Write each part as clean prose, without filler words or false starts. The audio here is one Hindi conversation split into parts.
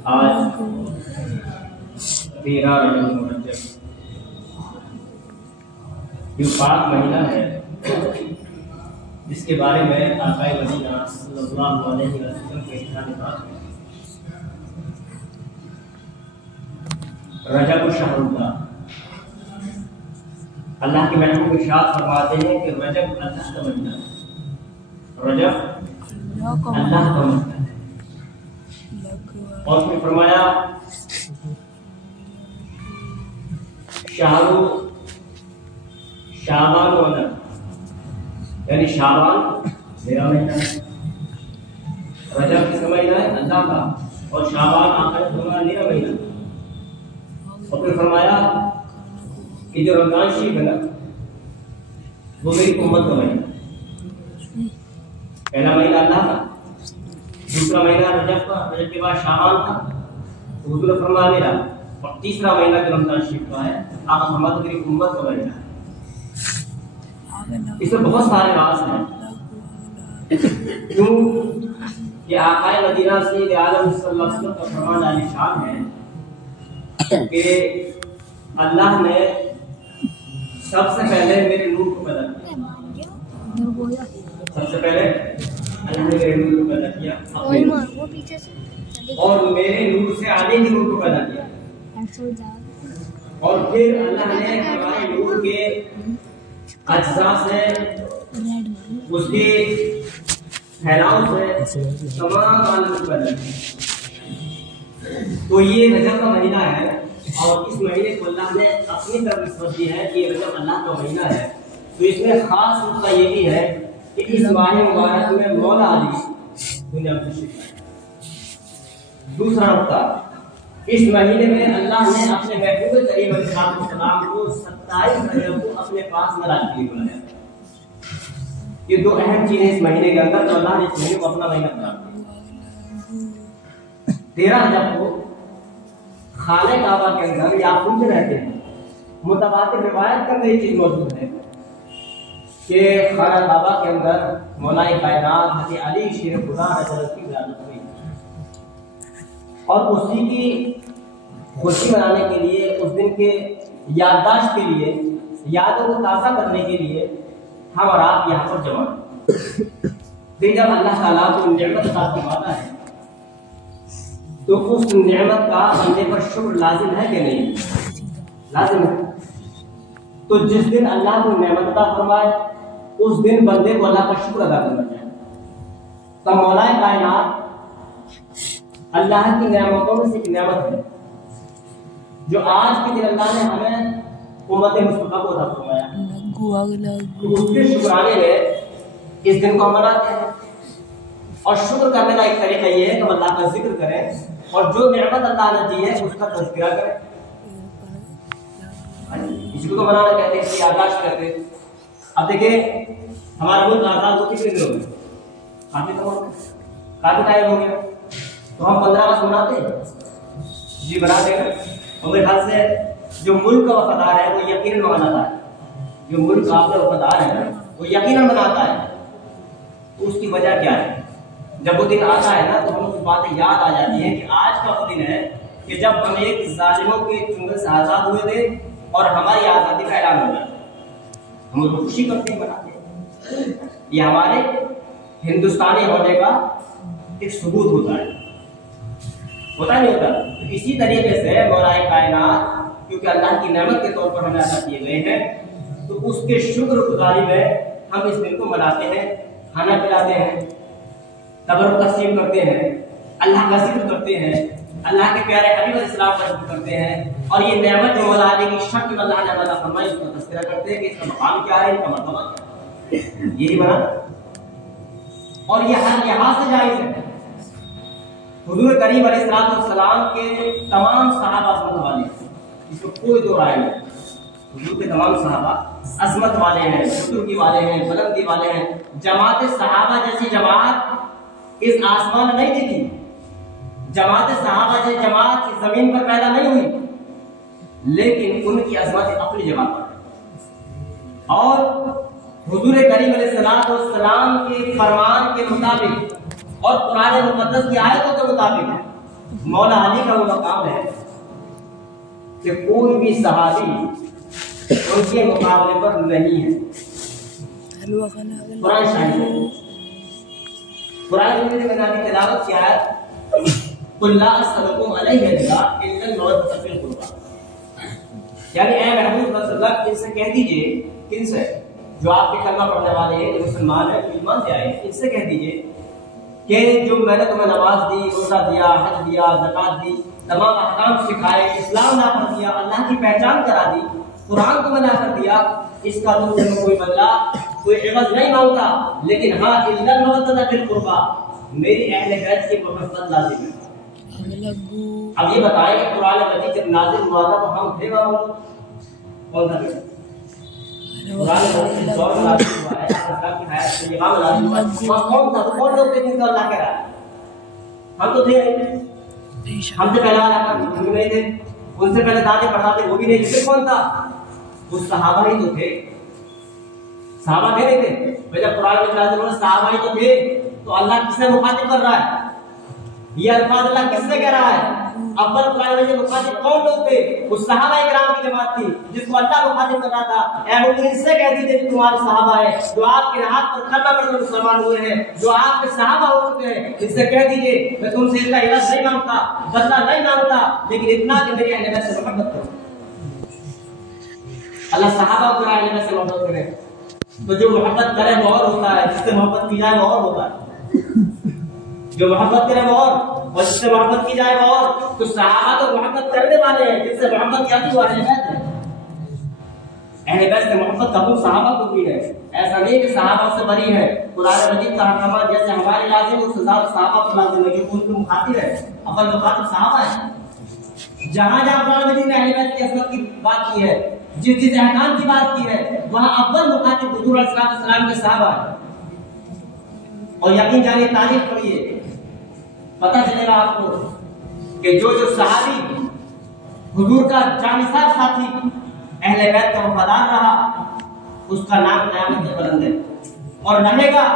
आज 13 रजब जो पाक महीना है, जिसके बारे में आकाए मदीना सल्लल्लाहु अलैहि वसल्लम के इरशाद है, रजब शहरुल्लाह। अल्लाह के महबूब इरशाद फरमाते हैं कि रजब अल्लाह का महीना है, रजब अल्लाह का महीना है। और फिर फरमाया शाहरु शाबान वाला, यानी शाबान मेरा महीना है, रजब किसका महीना है? अल्लाह का, और शाबान आखिर तुम्हारा मेरा महीना। और फिर फरमाया कि जो रमजान शरीफ है ना, वो मेरी उम्मत का महीना। पहला महीना अल्लाह का, दूसरा महीना रजब का, रजब के बाद शाबान का, तो हुजूर ने फरमाया मेरा, और तीसरा महीना जो रमजान शरीफ का है, आप फरमाते हो मेरी उम्मत का महीना है। इसमें बहुत सारे राज हैं। क्यों कि आकाए मदीना सैयद आलम सल्लल्लाहु अलैहि वसल्लम का फरमान आलिशान है कि अल्लाह ने सबसे पहले मेरे नूर को पैदा किया। सबसे पहले अल्लाह ने मेरे नूर को पैदा किया और मेरे नूर से आने के नूर को पैदा किया, और फिर अल्लाह ने हमारे नूर के अज्जा से, उसके फैलाव से तमाम आलम को पैदा किया। तो ये रजब का महीना है, और इस महीने को अल्लाह ने अपनी तरफ निस्बत दी है कि रजब अल्लाह का महीना है। तो इसमें खास नुक्ता ये भी है कि इस माह मुबारक में मौला अली दुनिया में तशरीफ लाए। दूसरा नुक्ता, इस महीने में अल्लाह ने अपने महबूब करीम अलैहिस्सलाम को 27 रजब को अपने पास मराज के लिए बुलाया। ये दो अहम चीजें इस महीने के अंदर, तो अल्लाह ने इस महीने को अपना महीना बना दिया। 13 रजब को खाने काबा के अंदर या कुंज रहते हैं, मुतवातिर रिवायत कर रही चीज मौजूद है कि खाना काबा के अंदर मौलाए कायनात हज़रत अली शेर खुदा हज़रत की विलादत हुई, और उसी की खुशी मनाने के लिए, उस दिन के याददाश्त के लिए, यादों को ताज़ा करने के लिए हम और आप यहाँ पर जमा। फिर जब अल्लाह ताला को नेमत अता फरमाता है, तो उस नेमत का बंदे पर शुक्र लाजिम है कि नहीं? लाजिम है। तो जिस दिन अल्लाह को नेमत अता फरमाए, उस दिन बंदे को अल्लाह का शुक्र अदा करना चाहिए। तो मौलाए कायनात अल्लाह की नेमतों में से एक नेमत है, जो आज के दिन अल्लाह ने हमें उम्मत मुस्तफा को अता फरमाया। तो उसके शुक्राने में इस दिन को हम मनाते हैं, और शुक्र करने का एक तरीका ये है कि हम अल्लाह का जिक्र करें, और जो नेमत अल्लाह ने दी है उसका तज़किरा करें। इसको तो मनाना कहते हैं, इसकी याददाश्त करते हैं। अब देखिए, हमारा मुल्क आजाद होते कितने दिन हो गए? काफी टाइम हो गया। तो हम 15 अगस्त मनाते हैं जी, मनाते हैं। और मेरे ख्याल से जो मुल्क का वफादार है वो यकीनन मनाता है, जो मुल्क आपका वफादार है ना वो यकीनन मनाता है। तो उसकी वजह क्या है? जब वो दिन आता है ना, तो हमें कुछ बातें याद आ जाती हैं कि आज का वो दिन है कि जब हम एक जालिमों के चुंगल से आजाद हुए थे और हमारी आजादी का ऐलान हो जाता है। हम उसको खुशी करते हैं, मनाते हैं। ये हमारे हिंदुस्तानी होने का एक सबूत होता है, होता नहीं होता? तो इसी तरीके से मौलाए कायनात क्योंकि अल्लाह की नेमत के तौर पर हमें अता किए गए हैं, तो उसके शुक्रगुजारी में हम इस दिन को मनाते हैं, खाना खिलाते हैं, तबरुक तक़सीम करते हैं, अल्लाह का जिक्र करते हैं, अल्लाह के प्यारे हबीब अलैहिस्सलाम का जिक्र करते हैं, और ये नेमत जो मौला अली की शक्ल में अल्लाह ने अता फरमाई उसका तज़किरा करते हैं कि इसका मकाम क्या है, इसका मर्तबा क्या है। यही बना, और ये हर लिहाज से जायज़ है। हुजूर करीम अलैहिस्सलाम के तमाम सहाबा अज़मत वाले हैं, इसमें कोई दो राय नहीं। हुजूर के तमाम सहाबा अज़मत वाले हैं, बुजुर्गी वाले हैं, बुलंदी वाले हैं। जमात सहाबा जैसी जमात इस आसमान में नहीं दिखी, जमात सहाबा जैसी जमात इस जमीन पर पैदा नहीं हुई, लेकिन उनकी अज़मत अपनी जगह पर। और हुजूर करीम अलैहिस्सलाम के फरमान के मुताबिक और कुरान मुक़द्दस की आयतों के मुताबिक मौला अली का वो मकाम है कि कोई भी सहाबी उनके मुकाबले पर नहीं है। कुरान शाहिद है। कुरान में मैंने तिलावत किया है, कुल्ला अस्सलाम अलैहि इल्ला मौत फिल कुर्बा, यानी ऐ महबूब सल्लल्लाहु अलैहि इनसे कह दीजिए, किनसे? जो आपके कलमा पढ़ने वाले हैं, जो मुसलमान हैं, ईमान ले आए, इनसे कह दीजिए कि जो मैंने तुम्हें नमाज दी, रोजा दिया, हज दिया, ज़कात दी, तमाम अहकाम सिखाए, इस्लाम ला कर दिया, अल्लाह की पहचान करा दी, कुरान को मना कर दिया, इसका तुमसे कोई बदला, कोई इवज नहीं मांगता, लेकिन हाँ इल्ला मौत फिल कुर्बा, मेरी अहले बैत की मोहब्बत लाजिम है। अब ये बताएं, कुरान मजीद जब नाज़िल हुआ था तो हम थे वहां? कौन था? कुरान मजीद दौर में नाज़िल हुआ है, अल्लाह की हयात से इमाम नाज़िल हुआ, वहां कौन था? कौन लोग थे जिनको अल्लाह कह रहा है? हम तो थे, हमसे पहले वाला हम नहीं थे, उनसे पहले दादे पढ़ाते वो भी नहीं, फिर कौन था? वो सहाबा ही तो थे। सहाबा थे नहीं थे? जब कुरान में नाज़िल हुआ सहाबा ही तो थे, तो अल्लाह किससे मुखातिब कर रहा है? ये अल्फाज अल्लाह किससे कह रहा है? अव्वल कुरान में मुखातिब कौन लोग थे? वो सहाबा इकराम की जमात थी जिसको अल्लाह मुखातिब कर रहा था। ऐ मुमिन इससे कह दीजिए कि तुम्हारे सहाबा है जो आपके हाथ पर कलमा पढ़कर मुसलमान हुए हैं, जो आपके सहाबा हो चुके हैं, इससे कह दीजिए मैं तुमसे इसका इलाज नहीं मांगता, बदला नहीं मांगता, लेकिन इतना कि मेरी अहले बैत से मोहब्बत करो। अल्लाह सहाबा को अहले बैत से मोहब्बत करे, तो जो मोहब्बत करे वो और होता है, जिससे मोहब्बत की जाए वो और होता है। जो मोहब्बत करे वो और जिससे मोहब्बत की जाए वो और। तो सहाबा तो मोहब्बत करने वाले हैं, जिससे मोहब्बत क्या थी वो अहले बैत है। अहले बैत से मोहब्बत कबूल सहाबा को भी है, ऐसा नहीं कि सहाबा से बरी है। कुरान मजीद का अहकाम जैसे हमारे लाजिम उस हिसाब से सहाबा को लाजिम है, क्योंकि उनके मुखातिब है, अव्वल मुखातिब सहाबा है। जहां जहां कुरान मजीद ने अहले बैत की असमत की बात की है, जिस जिस अहकाम की बात की है, वहां अव्वल मुखातिब हुजूर अलैहिस्सलाम के सहाबा है। और यकीन जानिए, तारीख पढ़िए, पता चलेगा आपको कि जो जो सहाबी हुजूर का जानिसार साथी अहले बैत का वफादार रहा, उसका नाम क़यामत तक बुलंद है और रहेगा,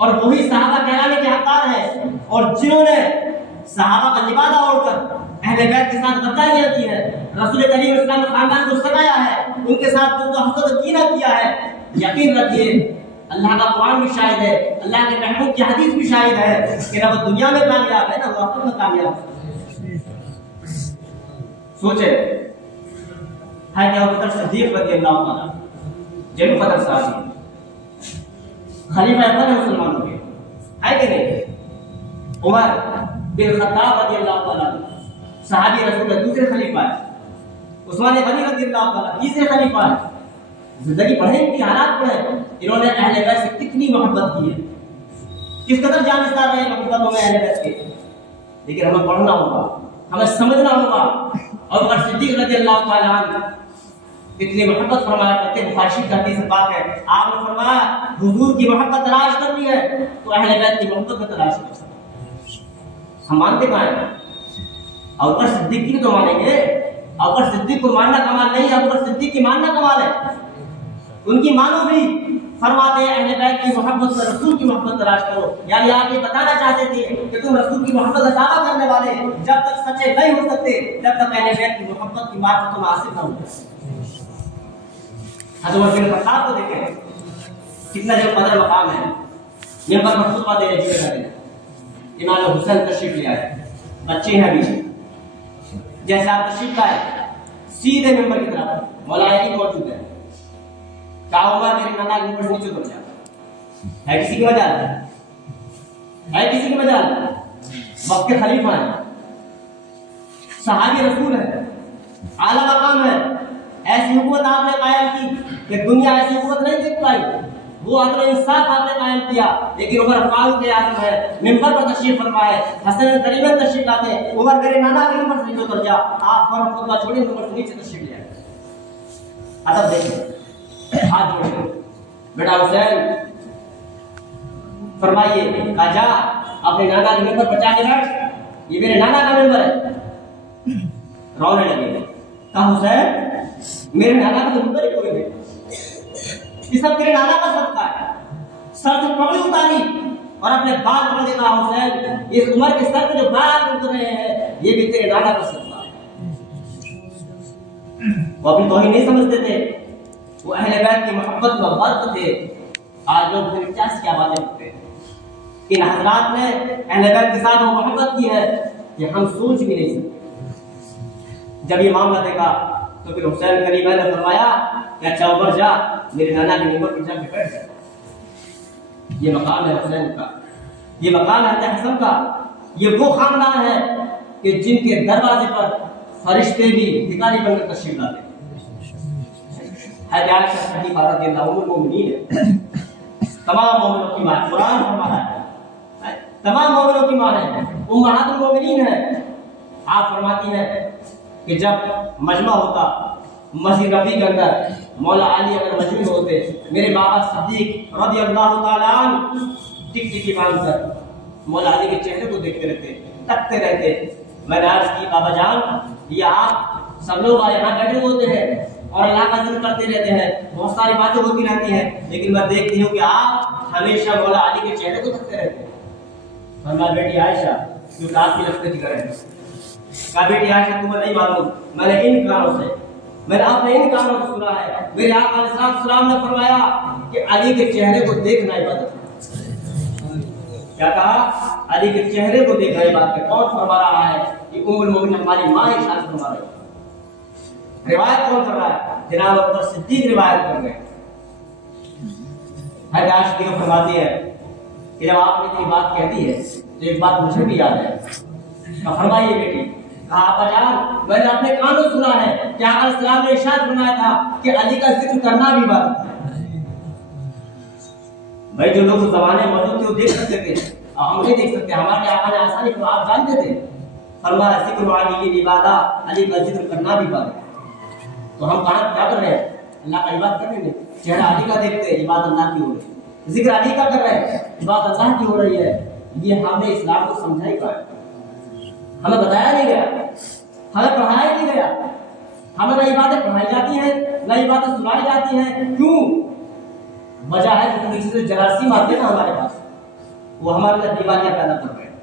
और वही सहाबा कहलाने के हकदार है। और जिन्होंने सहाबा का लिबादा ओढ़कर अहले बैत के साथ गद्दारियां की है, रसूल करीम इस्लाम खानदान को सताया है, उनके साथ जो हसद कीना किया है, यकीन रखिए अल्लाह का कुरान भी शाहिद है, अल्लाह के महबूब की हदीस भी शाहिद है कि ना वो दुनिया में कामयाब है ना वो आखिरत में कामयाब है। सोचे है कि अबू बकर सिद्दीक़ रज़ियल्लाहु ताला जब कदर साहब खलीफा अव्वल है मुसलमानों के, है कि नहीं? उमर बिन खत्ताब रज़ियल्लाहु ताला सहाबी रसूल दूसरे खलीफा है, उस्मान गनी रज़ियल्लाहु ताला तीसरे खलीफा है। जिंदगी पढ़े, इनकी हालात पढ़े, इन्होंने अहले बैत से कितनी मोहब्बत की है, किस कदर जानसार रहे मोहब्बतों में अहले बैत के। लेकिन हमें पढ़ना होगा, हमें समझना होगा। और अगर सिद्दीक़ रज़ियल्लाहु ताला अन्हु कितनी मोहब्बत फरमाया करते, बुखारी की हदीस पाक है, आपने फरमाया हुजूर की मोहब्बत तलाश करनी है तो अहले बैत की मोहब्बत में तलाश कर सकते। हम मानते पाए अबू बकर सिद्दीक़ की तो मानेंगे, अबू बकर सिद्दीक़ को मानना कमाल नहीं है, अबू बकर सिद्दीक़ की मानना कमाल है। उनकी मानो भी फरमाते हैं अहले बैत की मोहब्बत में रसूल की मोहब्बत तलाश करो। यानी आप ये बताना चाहते थे कि तुम रसूल की मोहब्बत का दावा करने वाले जब तक सच्चे नहीं हो सकते जब तक अहले बैत की मोहब्बत की बात तुम हासिल ना हो। हज़रत बिन खत्ताब को देखें, कितना जब कदर मकाम है, मिंबर पर खुतबा दे रहे हैं, इमाम हुसैन तशरीफ ले आए, बच्चे हैं बीच, जैसे आप तशरीफ लाए सीधे मिंबर की तरफ मौलाना पहुंच चुके हैं, क्या होगा मेरे नाना के ऊपर नीचे उतर जाए, है किसी की मजाल? है किसी की मजाल? वक्त के खलीफा है, सहाबी रसूल है, आला मकाम है, ऐसी हुकूमत आपने कायम की कि दुनिया ऐसी हुकूमत नहीं देख पाई, वो अदल इंसाफ आपने कायम किया। लेकिन उमर फारूक आज़म है, मिंबर पर तशरीफ फरमाए, हसन करीम तशरीफ लाते, उमर मेरे नाना के ऊपर नीचे उतर जा, आप फर्क खुतबा छोड़िए, मिंबर से नीचे तशरीफ ले आए। अदब देखिए, हाथ जोड़िए, बेटा हुसैन फरमाइए, आजा अपने नाना के मिंबर पर जाके बैठ, ये मेरे नाना का मिंबर है। रोने लगे, कहा हुसैन मेरे नाना का मिंबर ही कोई नहीं, ये सब तेरे नाना का सदका है। सर से पगड़ी उतारी, और अपने बाल पकड़ के कहा, हुसैन इस उम्र के सर पे जो बाल उतर रहे हैं ये भी तेरे नाना का सदका है। वो अपनी तौहीन नहीं समझते थे, वो अहले बैत की मोहब्बत में गर्क थे। आज लोग क्या बातें करते हैं। इन हजरात ने अहले बैत के साथ वो मोहब्बत की है कि हम सोच भी नहीं सकते। जब ये मामला देखा तो फिर हुसैन करीब ने फरमाया कि अच्छा ऊपर जा, मेरे नाना के मिंबर पर जाके बैठ जा। ये मकाम है हुसैन का, ये मकाम है हसन का। ये वो खानदान है कि जिनके दरवाजे पर फरिश्ते भी भिखारी बनकर तशरीफ लाते हैं। तमाम मोमिनों की मां, कुरान हमारा है, तमाम मोमिनों की मां है, उम्महातुल मोमिनीन है। आप फरमाती हैं कि जब मजमा होता मस्जिद नबी के अंदर, मौला अली अगर मजमा होते, मेरे बाबा सिद्दीक रज़ियल्लाहु ताला अन्हु टिक बांधकर मौला अली के चेहरे को देखते रहते, तकते रहते। मैंने अर्ज की, बाबा जान ये आप सब लोग यहाँ बैठे होते हैं और अल्लाह का जिक्र करते रहते हैं, बहुत सारी बातें होती रहती हैं, लेकिन मैं देखती हूँ कि आप हमेशा मौला अली के चेहरे को तकते रहते हैं। फरमाया बेटी आयशा, जो आपकी लफ्ज़ जिक्र है, कहा बेटी आयशा तुम्हें नहीं मालूम, मैंने इन कानों से, मैंने आपने इन कानों से सुना है, मेरे आका अलैहिस्सलाम ने फरमाया कि अली के चेहरे को देखना इबादत है। क्या कहा? अली के चेहरे को देखना इबादत है। कौन फरमा रहा है? कि उम्मुल मोमिनीन हमारी मां इरशाद फरमा रही है। रिवायत कौन कर रहा है? जनाब अबू बकर सिद्दीक रिवायत कर रहे हैं। हर आशिक को फरमाती है कि जब आपने इतनी बात कहती है तो एक बात मुझे भी याद है। फरमाइए बेटी। कहा आपा जान, मैंने अपने कानों सुना है कि आका सलाम ने इरशाद फरमाया था कि अली का जिक्र करना भी इबादत है। भाई जो लोग उस जमाने मौजूद थे वो देख सकते थे, हम नहीं देख सकते। हमारे आका ने आसानी को आप जानते थे, फरमाया जिक्र अली की इबादत, अली का जिक्र करना भी इबादत है। तो हम कहां क्या कर रहे हैं? अल्लाह का इबादत कर रहे हैं, चेहरा अली का देखते हैं, इबादत अल्लाह की हो रही है। जिक्र अली का कर रहे हैं, इबादत अल्लाह की हो रही है। ये हमें इस्लाम को समझाई का है, हमें बताया नहीं गया, हमें पढ़ाया नहीं गया। हमें नई बातें पढ़ाई जाती हैं, नई बातें सुनाई जाती हैं। क्यों? वजह है कि किसी से जरासीम आते हैं ना हमारे पास, वो हमारे अंदर बीमारियां पैदा कर रहे हैं,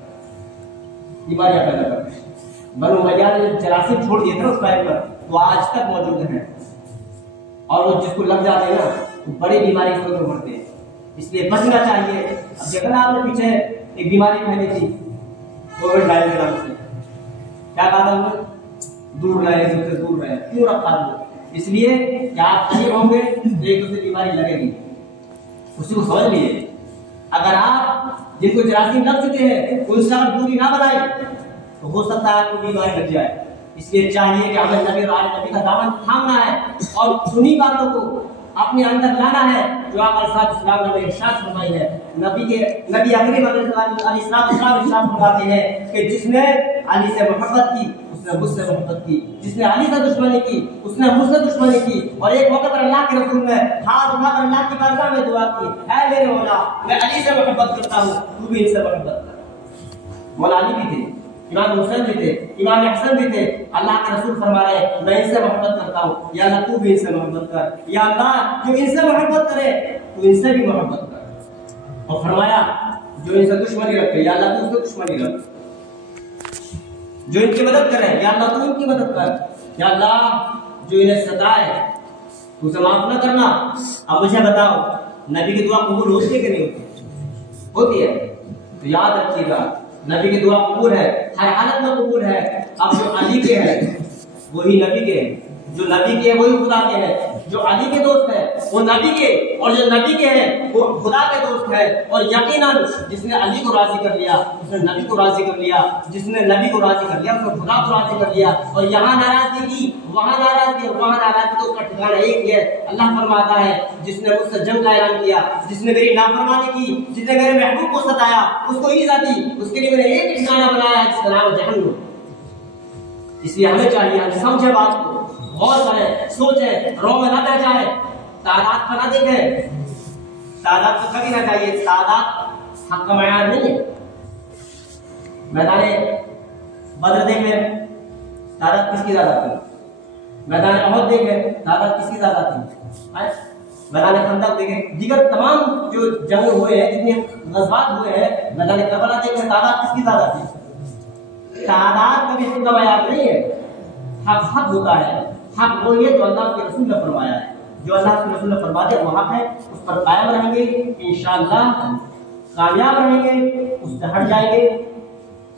बीमारियां पैदा कर रहे हैं। बनु उमय्या ने जरासीम छोड़ दिए थे उस टाइम पर, वो आज तक मौजूद हैं। और वो जिसको लग जाते हैं ना, वो बड़ी बीमारी से मरते हैं। इसलिए बचना चाहिए। अब देखना आपने पीछे एक बीमारी फैली थी कोविड 19 के नाम से, क्या कहा था उन्होंने? दूर रहे, सबसे दूर रहे। क्यों रखा दूर? इसलिए कि आप सही होंगे तो एक दूसरे बीमारी लगेगी, उसी को समझ लीजिए। अगर आप जिनको जरासीम लग चुके हैं उनसे अगर दूरी ना बनाए तो हो सकता है आपको बीमारी लग जाए। इसलिए चाहिए कि हमें नबी का दामन थामना है और उन्हीं बातों को अपने अंदर लाना है जो आप ने इरशाद फरमाई है। नबी अकरम इरशाद फरमाते हैं कि जिसने अली से मोहब्बत की उसने मुझसे मोहब्बत की, जिसने अली से दुश्मनी की उसने मुझसे दुश्मनी की। और एक मौके पर अल्लाह के रसूल ने हाथ उठाकर अल्लाह की बारगाह में दुआ की, ऐ मेरे मौला, मैं अली से मोहब्बत करता हूँ, तू भी इनसे मोहब्बत कर। मौला अली भी थे, इमाम हुसैन भी थे, इमाम हसन भी थे। अल्लाह के रसूल फरमा रहे मैं इनसे मोहब्बत करता हूँ, या अल्लाह तू भी इनसे मोहब्बत कर। या अल्लाह जो इनसे मोहब्बत करे तू इनसे भी मोहब्बत कर। और फरमाया जो इनसे दुश्मनी रखे, या अल्लाह तू उससे दुश्मनी रख। जो इनकी मदद करे, या अल्लाह तू इनकी मदद कर। या अल्लाह जो इन्हें सताए तू उसे माफ न करना। अब मुझे बताओ, नबी की दुआ कबूल होती है कि नहीं होती? होती है। तो याद रखिएगा, नबी की दुआ कबूल है, हर हालत में कबूल है। अब जो अली के हैं वही नबी के हैं, जो नबी के हैं वही खुदा के हैं। जो अली के दोस्त है वो नबी के, और जो नबी के हैं वो खुदा के दोस्त है। और यकीनन जिसने अली को राजी कर लिया उसने नबी को राजी कर लिया, जिसने नबी को राजी कर लिया उसने खुदा को राजी कर लिया। और यहाँ नाराजगी की, वहाँ नाराजगी, वहाँ नाराजगी, तो उसका ठिकाना एक ही है। अल्लाह फरमाता है जिसने मुझसे जंग का ऐलान किया, जिसने मेरी नाफरमानी की, जिसने मेरे महबूब को सताया, उसको ईज़ा दी, उसके लिए मैंने एक ठिकाना बनाया है जिसका नाम जहन्नम। इसलिए हमें चाहिए हम समझे बात को, गौर करें, सोचे, रो में ना बह जाए, तादाद पर ना देखें। तादाद तो कभी ना चाहिए, तादाद हक का मयार नहीं है। मैदान बदर देखें, तादाद किसकी ज्यादा थी? मैदान अहद देखें, तादाद किसकी ज्यादा थी? मैदान खंदक देखें, दीगर तमाम जो जंग हुए हैं, जितने गज़वात हुए हैं, मैदान करबला देखें, तादाद किसकी ज्यादा थी? तादाद कभी इसका याद नहीं है। हक हक होता है, हक बोलिए तो अल्लाह के रसूल ने फरमाया है, जो अल्लाह के रसूल ने फरमा दे वो हक है, उस पर कायम रहेंगे, इंशाअल्लाह कामयाब रहेंगे, उससे हट जाएंगे,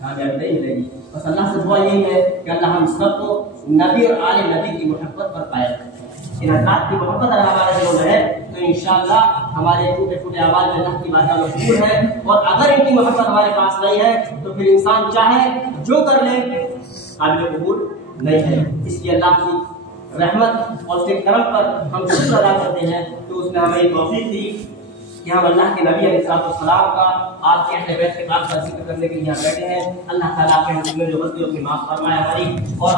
कामयाब नहीं मिलेगी। बस अल्लाह से दुआ यही है कि अल्लाह हम सबको नबी और आले नबी की मोहब्बत पर कायम रखे। इन अल्लाह की मोहब्बत अगर हमारे दिलों में है तो इंशाअल्लाह हमारे टूटे फूटे आवाज में अल्लाह की बारगाह में कबूल है। और अगर इनकी मोहब्बत हमारे पास नहीं है तो फिर इंसान चाहे जो कर ले, काबिल कबूल नहीं है। इसलिए अल्लाह की रहमत और उसके करम पर हम शुक्र अदा करते हैं तो उसने हमें तौफीक दी कि हम अल्लाह के नबी अलैहिस्सलाम का आपके अहले बैत के बात का जिक्र करने के लिए यहाँ बैठे हैं। अल्लाह ताला के जो गलतियों की माफ फरमाए हमारी, और